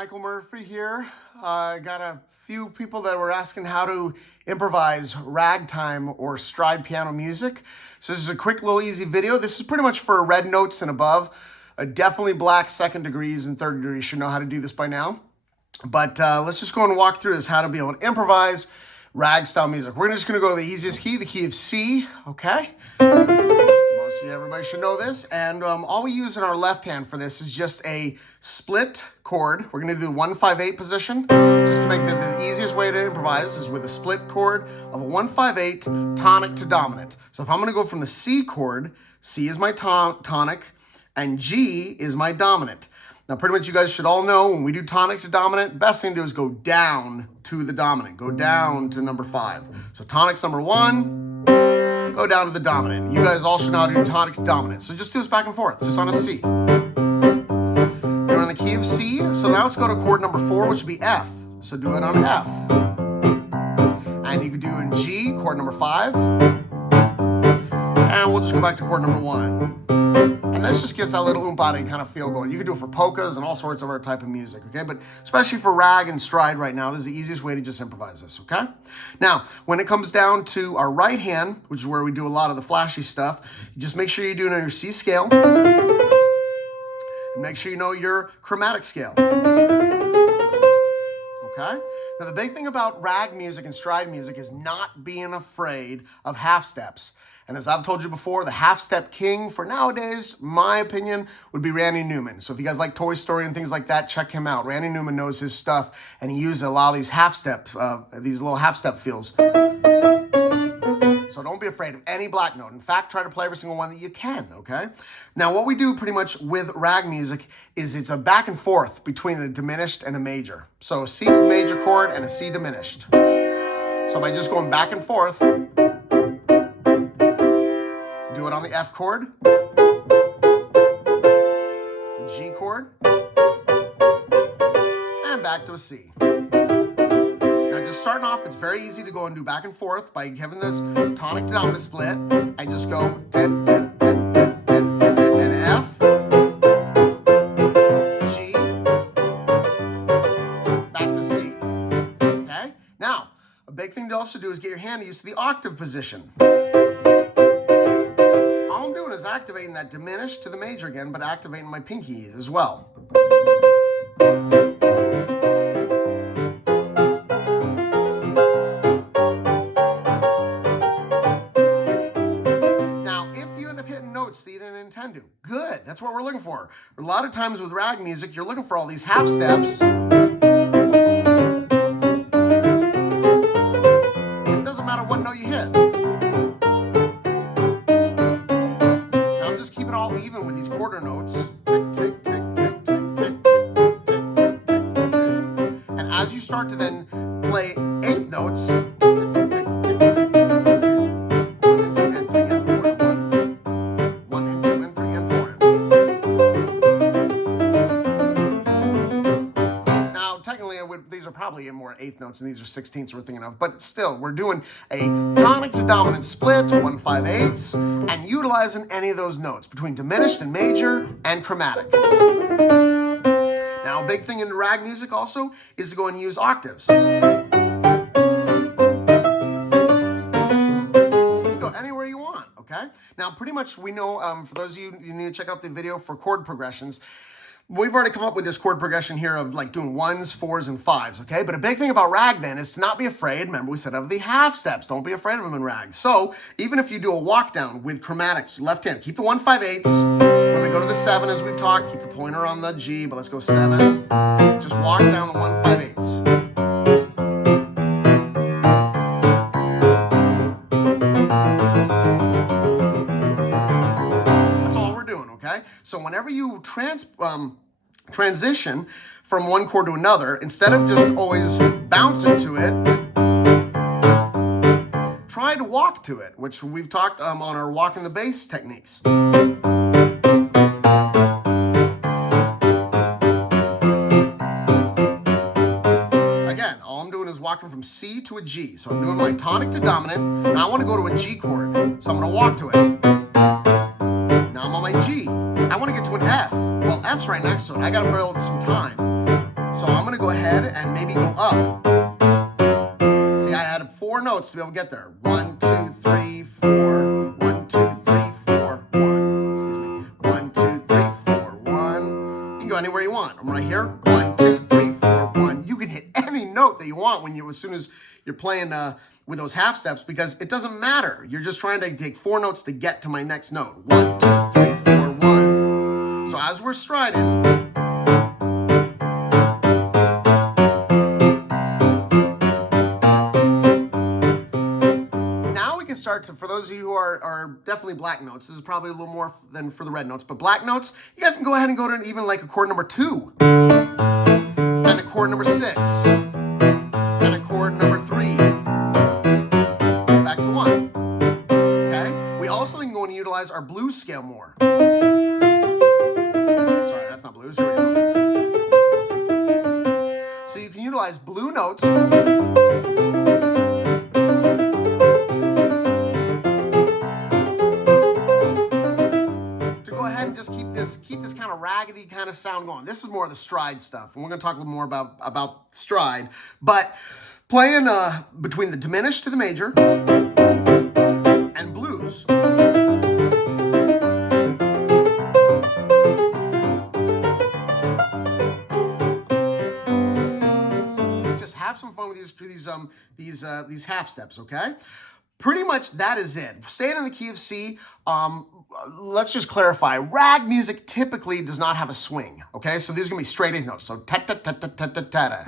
Michael Murphy here. I got a few people that were asking how to improvise ragtime or stride piano music. So this is a quick little easy video. This is pretty much for red notes and above. Definitely black second degrees and third degrees should know how to do this by now. But let's just go and walk through this, how to be able to improvise rag style music. We're just gonna go to the easiest key, the key of C, okay? Mostly everybody should know this. And all we use in our left hand for this is just a split chord. We're gonna do the 1-5-8 position. Just to make the easiest way to improvise is with a split chord of a 1-5-8 tonic to dominant. So if I'm gonna go from the C chord, C is my tonic and G is my dominant. Now, pretty much you guys should all know when we do tonic to dominant, best thing to do is go down to the dominant, go down to number 5. So tonic's number 1, go down to the dominant. You guys all should know how to do tonic to dominant. So just do this back and forth, just on a C. You're on the key of C, so now let's go to chord number 4, which would be F. So do it on F. And you could do in G, chord number 5. And we'll just go back to chord number 1. And this just gets that little oompah kind of feel going. You can do it for polkas and all sorts of other type of music, okay? But especially for rag and stride right now, this is the easiest way to just improvise this, okay? Now, when it comes down to our right hand, which is where we do a lot of the flashy stuff, you just make sure you do it on your C scale. And make sure you know your chromatic scale. Okay? Now, the big thing about rag music and stride music is not being afraid of half steps. And as I've told you before, the half-step king for nowadays, my opinion, would be Randy Newman. So if you guys like Toy Story and things like that, check him out. Randy Newman knows his stuff, and he uses a lot of these these little half-step feels. So don't be afraid of any black note. In fact, try to play every single one that you can, okay? Now, what we do pretty much with rag music is it's a back and forth between a diminished and a major. So a C major chord and a C diminished. So by just going back and forth, do it on the F chord, the G chord, and back to a C. Now just starting off, it's very easy to go and do back and forth by having this tonic to dominant split, and just go and F, G, back to C, okay? Now, a big thing to also do is get your hand used to the octave position. Is activating that diminished to the major again, but activating my pinky as well. Now, if you end up hitting notes that you didn't intend to, good. That's what we're looking for. A lot of times with rag music, you're looking for all these half steps. It doesn't matter what note you hit. All even with these quarter notes. Tick, tick, tick, tick, tick, tick, tick, tick, tick, tick. And as you start to then play eighth notes, tick, tick, tick, tick, tick, tick, tick, tick, 1 and 2 and 3 and 4 and 1 and 2 and 3 and 4. Now, technically, these are probably in more eighth notes, and these are 16ths we're thinking of. But still, we're doing a tonic to dominant split, 1-5-8s, and utilizing any of those notes between diminished and major and chromatic. Now, a big thing in rag music also is to go and use octaves. You can go anywhere you want, okay? Now, pretty much we know, for those of you need to check out the video for chord progressions, we've already come up with this chord progression here of like doing 1s, 4s, and 5s, okay? But a big thing about rag then is to not be afraid, remember we said of the half steps, don't be afraid of them in rag. So even if you do a walk down with chromatics, left hand, keep the 1-5-8s. When we go to the 7, as we've talked, keep the pointer on the G, but let's go 7. Just walk down the 1-5-8s. So whenever you transition from one chord to another, instead of just always bouncing to it, try to walk to it, which we've talked on our walk in the bass techniques. Again, all I'm doing is walking from C to a G. So I'm doing my tonic to dominant. Now I want to go to a G chord, so I'm going to walk to it. Now I'm on my G. I want to get to an F. Well, F's right next to it. I got to build some time. So I'm gonna go ahead and maybe go up. See, I had 4 notes to be able to get there. 1, 2, 3, 4. 1, 2, 3, 4, 1. Excuse me. 1, 2, 3, 4, 1. You can go anywhere you want. I'm right here. 1, 2, 3, 4, 1. You can hit any note that you want as soon as you're playing with those half steps, because it doesn't matter. You're just trying to take 4 notes to get to my next note. 1, 2, 3, 4, 1. So as we're striding, start to, for those of you who are definitely black notes, this is probably a little more than for the red notes, but black notes, you guys can go ahead and go to even like a chord number 2, and a chord number 6, and a chord number 3, back to 1. Okay? We also can go and utilize our blues scale more. Sorry, that's not blues. Here we go. So you can utilize blue notes. Just keep this kind of raggedy kind of sound going. This is more of the stride stuff, and we're going to talk a little more about stride. But playing between the diminished to the major and blues. Just have some fun with these half steps, okay? Pretty much that is it. Staying in the key of C, let's just clarify. Rag music typically does not have a swing, okay? So these are gonna be straight 8th notes. So ta-ta-ta-ta-ta-ta-ta.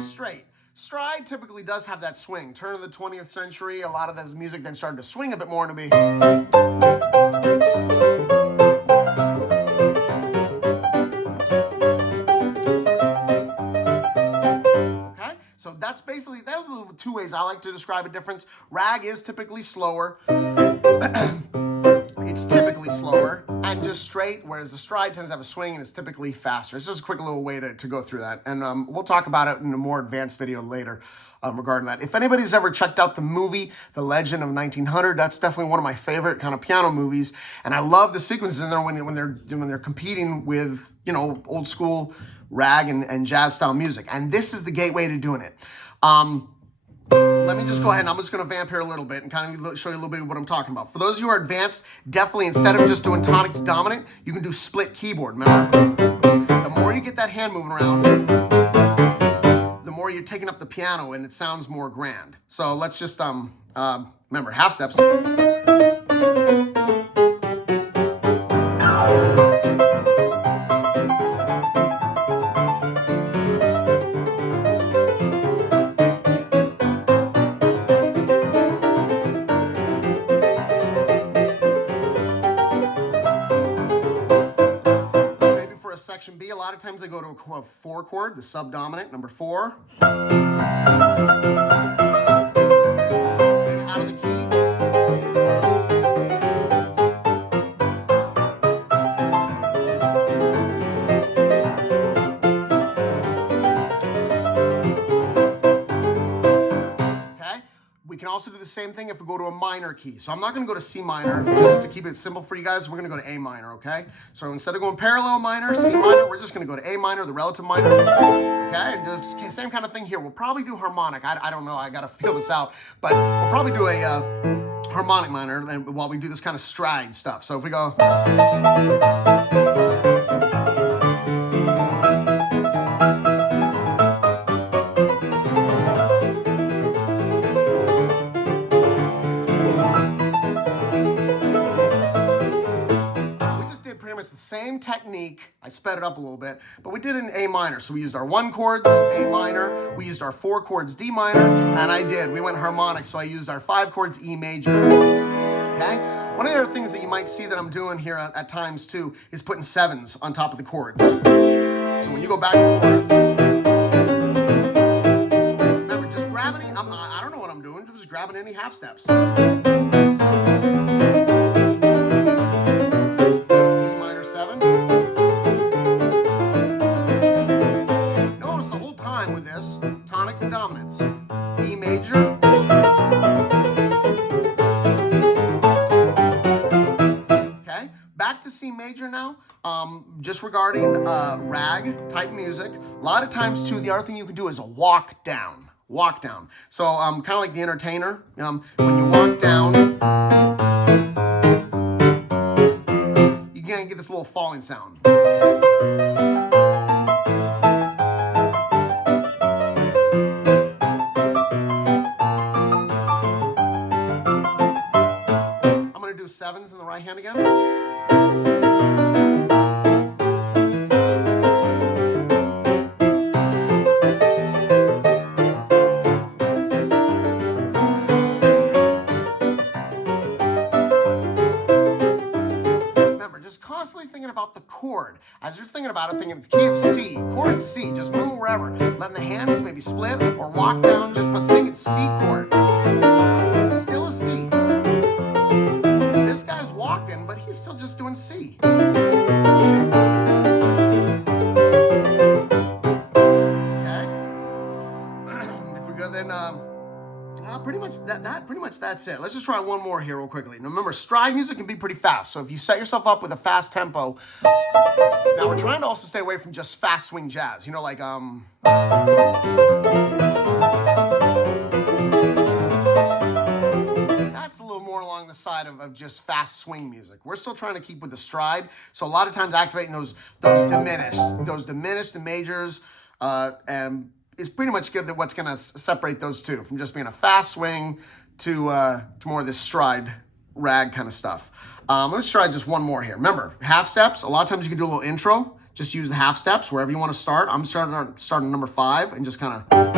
Straight. Stride typically does have that swing. Turn of the 20th century, a lot of this music then started to swing a bit more and to be... So that's basically, those are the 2 ways I like to describe a difference. Rag is typically slower. It's typically slower and just straight, whereas the stride tends to have a swing and it's typically faster. It's just a quick little way to go through that. And we'll talk about it in a more advanced video later regarding that. If anybody's ever checked out the movie, The Legend of 1900, that's definitely one of my favorite kind of piano movies. And I love the sequences in there when they're competing with, you know, old school rag and jazz style music. And this is the gateway to doing it. Let me just go ahead and I'm just going to vamp here a little bit and kind of show you a little bit of what I'm talking about. For those of you who are advanced, definitely instead of just doing tonic to dominant, you can do split keyboard, remember? The more you get that hand moving around, the more you're taking up the piano and it sounds more grand. So let's just, remember, half steps. Section B, a lot of times they go to a 4 chord, the subdominant, number 4. Maybe out of the key. Okay, we can also do the same thing if we go to a minor key. So I'm not going to go to C minor, just to keep it simple for you guys. We're going to go to A minor, okay? So instead of going parallel minor, C minor, we're just going to go to A minor, the relative minor, okay? And just same kind of thing here. We'll probably do harmonic. I don't know. I got to feel this out. But we'll probably do a harmonic minor while we do this kind of stride stuff. So if we go... It's the same technique. I sped it up a little bit, but we did it in A minor. So we used our 1 chords, A minor. We used our 4 chords, D minor, and we went harmonic. So I used our 5 chords, E major. Okay? One of the other things that you might see that I'm doing here at times too is putting 7s on top of the chords. So when you go back and forth, remember, just grabbing, I don't know what I'm doing, just grabbing any half steps. Notice the whole time with this, tonics and dominants. E major, C major now, just regarding rag type music. A lot of times too, the other thing you can do is a walk down. Walk down. So kind of like the entertainer. When you walk down, you can get this little falling sound. I'm going to do sevens in the right hand again. Constantly thinking about the chord. As you're thinking about it, thinking of the key of C, chord C, just move wherever. Letting the hands maybe split or walk down, just but think it's C chord. Still a C. This guy's walking, but he's still just doing C. Okay? If we go then, pretty much that's it. Let's just try one more here real quickly. Now remember, stride music can be pretty fast. So if you set yourself up with a fast tempo, now we're trying to also stay away from just fast swing jazz. You know, like that's a little more along the side of just fast swing music. We're still trying to keep with the stride. So a lot of times activating those diminished, the majors, and is pretty much good. That what's going to separate those two from just being a fast swing to more of this stride rag kind of stuff. Let's try just one more here. Remember, half steps. A lot of times you can do a little intro. Just use the half steps wherever you want to start. I'm starting number 5 and just kind of.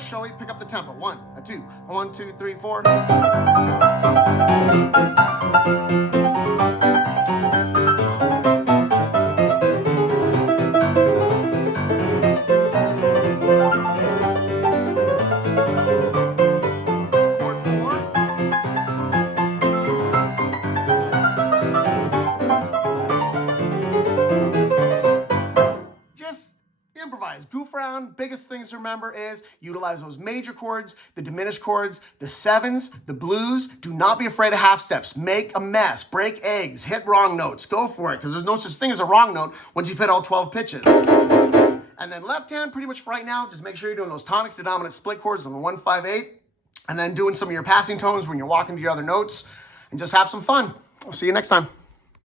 Showy, pick up the tempo. 1, 2, 1, 2, 3, 4. Improvise, goof around. Biggest things to remember is utilize those major chords, the diminished chords, the sevens, the blues. Do not be afraid of half steps. Make a mess, break eggs, hit wrong notes. Go for it, because there's no such thing as a wrong note once you've hit all 12 pitches. And then left hand, pretty much for right now, just make sure you're doing those tonic to dominant split chords on the 1, 5, 8, and then doing some of your passing tones when you're walking to your other notes, and just have some fun. I'll see you next time.